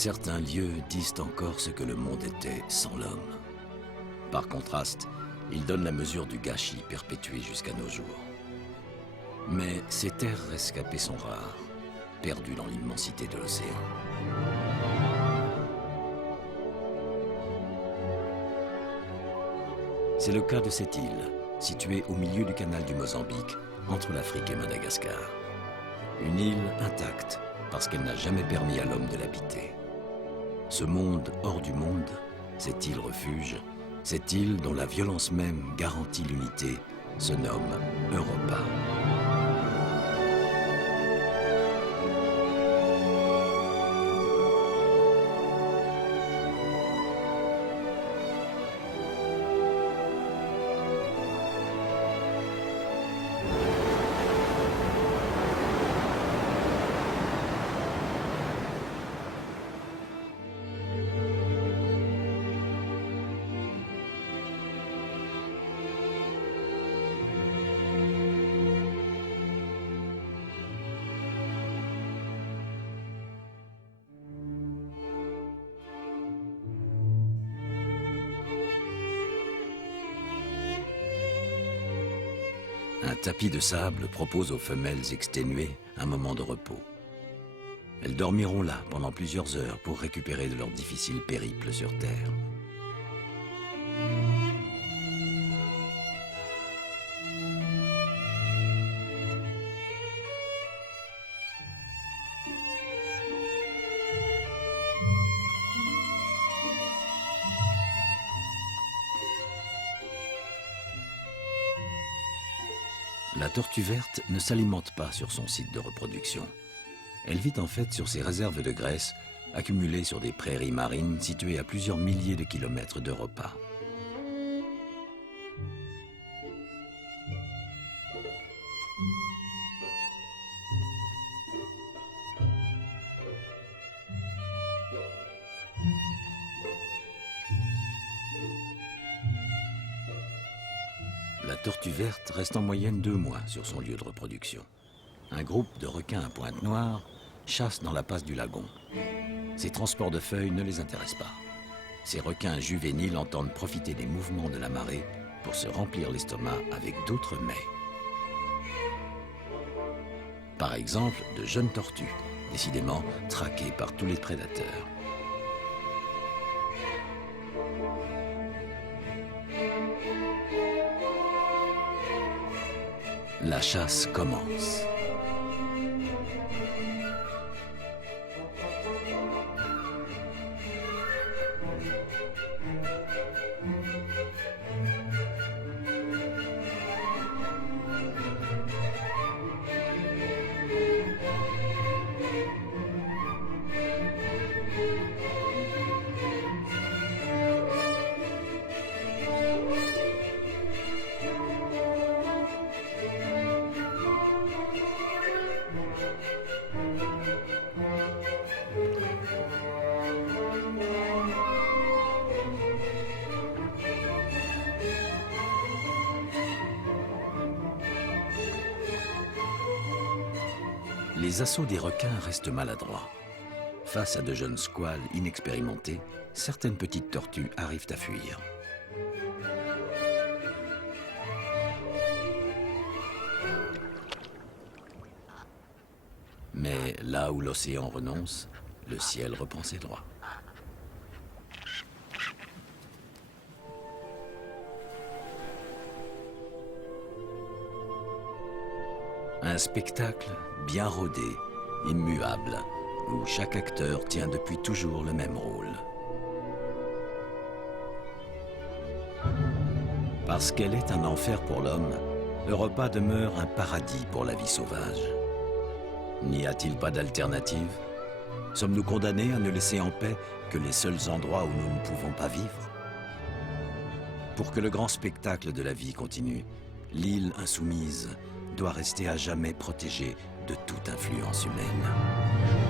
Certains lieux disent encore ce que le monde était sans l'homme. Par contraste, ils donnent la mesure du gâchis perpétué jusqu'à nos jours. Mais ces terres rescapées sont rares, perdues dans l'immensité de l'océan. C'est le cas de cette île, située au milieu du canal du Mozambique, entre l'Afrique et Madagascar. Une île intacte, parce qu'elle n'a jamais permis à l'homme de l'habiter. Ce monde hors du monde, cette île refuge, cette île dont la violence même garantit l'unité, se nomme Europa. Un tapis de sable propose aux femelles exténuées un moment de repos. Elles dormiront là pendant plusieurs heures pour récupérer de leur difficile périple sur Terre. La tortue verte ne s'alimente pas sur son site de reproduction. Elle vit en fait sur ses réserves de graisse, accumulées sur des prairies marines situées à plusieurs milliers de kilomètres d'Europa. La tortue verte reste en moyenne 2 mois sur son lieu de reproduction. Un groupe de requins à pointe noire chasse dans la passe du lagon. Ces transports de feuilles ne les intéressent pas. Ces requins juvéniles entendent profiter des mouvements de la marée pour se remplir l'estomac avec d'autres mets. Par exemple, de jeunes tortues, décidément traquées par tous les prédateurs. La chasse commence. Les assauts des requins restent maladroits. Face à de jeunes squales inexpérimentés, certaines petites tortues arrivent à fuir. Mais là où l'océan renonce, le ciel reprend ses droits. Un spectacle bien rodé, immuable, où chaque acteur tient depuis toujours le même rôle. Parce qu'elle est un enfer pour l'homme, Europa demeure un paradis pour la vie sauvage. N'y a-t-il pas d'alternative? Sommes-nous condamnés à ne laisser en paix que les seuls endroits où nous ne pouvons pas vivre? Pour que le grand spectacle de la vie continue, l'île insoumise doit rester à jamais protégée de toute influence humaine.